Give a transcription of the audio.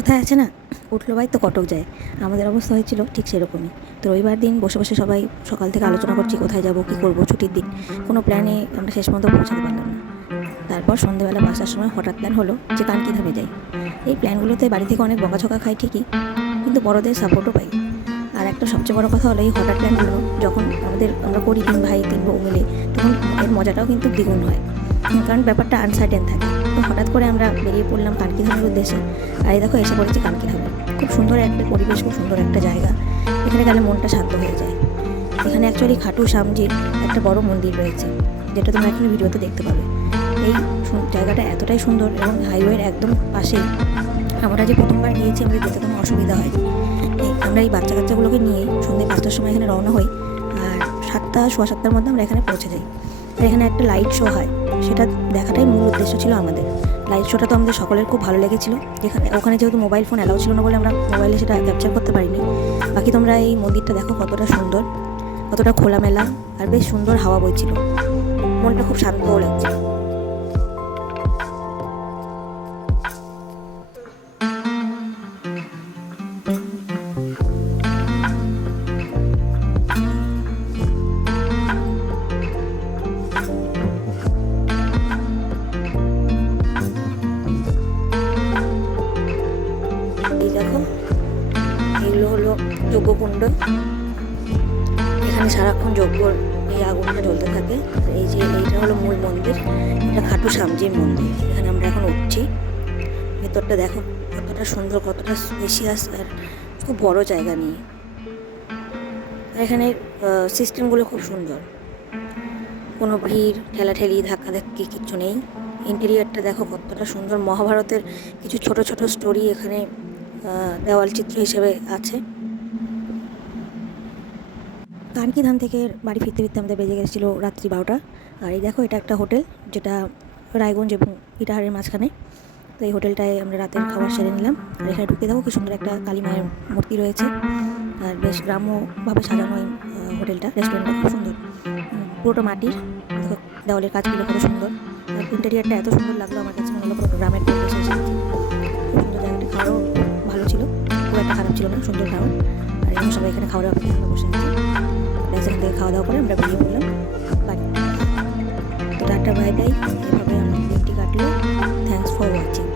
কোথায় আছে না, উঠলো ভাই তো কটক যায়। আমাদের অবস্থা হয়েছিল ঠিক সেরকমই। তো রবিবার দিন বসে বসে সবাই সকাল থেকে আলোচনা করছি কোথায় যাব, কী করব, ছুটির দিন। কোনো প্ল্যানে আমরা শেষ পর্যন্ত পৌঁছাতে পারলাম না। তারপর সন্ধ্যেবেলা বাসার সময় হঠাৎ প্ল্যান হলো যে কানকিধামে যাই। এই প্ল্যানগুলোতে বাড়ি থেকে অনেক বকাঝকা খাই ঠিকই, কিন্তু বড়দের সাপোর্টও পাই। আর একটা সবচেয়ে বড় কথা হলো এই হঠাৎ প্ল্যানগুলো যখন আমরা করি 3 ভাই 3 বউ মিলে, তখন এর মজাটাও কিন্তু দ্বিগুণ হয়। কারণ ব্যাপারটা আনসার্টেন থাকে। তো হঠাৎ করে আমরা বেরিয়ে পড়লাম কানকিধামের উদ্দেশ্যে। আর এই দেখো এসে পড়েছি কানকিধামে। খুব সুন্দর একটা পরিবেশ, খুব সুন্দর একটা জায়গা। এখানে গেলে মনটা শান্ত হয়ে যায়। এখানে অ্যাকচুয়ালি খাটু শ্যামজির একটা বড় মন্দির রয়েছে, যেটা তোমরা এখন ভিডিওতে দেখতে পাবে। এই জায়গাটা এতটাই সুন্দর এবং হাইওয়ের একদম পাশেই। আমরা যে প্রথমবার গিয়েছি আমাদের যেতে কোনো অসুবিধা হয়নি। আমরা এই বাচ্চা কাচ্চাগুলোকে নিয়ে সন্ধ্যে 5টার সময় এখানে রওনা হই, আর 7টা 7:15 মধ্যে আমরা এখানে পৌঁছে যাই। আর এখানে একটা লাইট শো হয়, সেটা দেখাটাই মূল উদ্দেশ্য ছিল আমাদের। লাইট শোটা তো আমাদের সকলের খুব ভালো লেগেছিলো। ওখানে যেহেতু মোবাইল ফোন অ্যালাউ ছিল না বলে আমরা মোবাইলে সেটা ক্যাপচার করতে পারিনি। বাকি তোমরা এই মন্দিরটা দেখো কতটা সুন্দর, কতটা খোলামেলা, আর বেশ সুন্দর হাওয়া বইছিল। মনটা খুব শান্তও লাগছিল। এই দেখো, এগুলো হলো যজ্ঞকুণ্ড। এখানে সারাক্ষণ যজ্ঞর এই আগুনটা জ্বলতে থাকে। আর এই যে এইটা হলো মূল মন্দির, এটা খাটু শ্যামজির মন্দির। এখানে আমরা এখন উঠছি। ভেতরটা দেখো কতটা সুন্দর, কতটা স্পেশিয়াস, আর খুব বড় জায়গা নিয়ে। আর এখানে সিস্টেমগুলো খুব সুন্দর, কোনো ভিড় ঠেলাঠেলি ধাক্কাধাক্কি কিচ্ছু নেই। ইন্টেরিয়ারটা দেখো কতটা সুন্দর। মহাভারতের কিছু ছোট ছোট স্টোরি এখানে দেওয়াল চিত্র হিসেবে আছে। কানকিধাম থেকে বাড়ি ফিরতে ফিরতে আমাদের বেজে গেছিলো রাত্রি 12টা। আর এই দেখো এটা একটা হোটেল, যেটা রায়গঞ্জ এবং ইটাহারের মাঝখানে। তো এই হোটেলটায় আমরা রাতের খাবার সেরে নিলাম। আর এখানে ঢুকে দেখো কি সুন্দর একটা কালী মায়ের মূর্তি রয়েছে। আর বেশ গ্রাম্যভাবে সাজানো এই হোটেলটা, রেস্টুরেন্টটা খুব সুন্দর। পুরোটা মাটির, দেখো দেওয়ালের কাজগুলো কত সুন্দর। আর ইন্টেরিয়ারটা এত সুন্দর লাগলো আমার কাছে, মনে হলো পুরো গ্রামের পরিবেশে এসেছি। খুব সুন্দর জায়গাটা, খাওয়ারও ভালো ছিল, খুব একটা খারাপ ছিল না, সুন্দর খাবার। আর এখন সবাই এখানে খাওয়ার অপেক্ষা আমরা বসে আছি। এখান থেকে খাওয়া দাওয়া করে আমরা বেরিয়ে পড়লাম বাড়ি। তো টাটা বাই বাই, এভাবে আমার দিনটি কাটলো। Thanks for watching.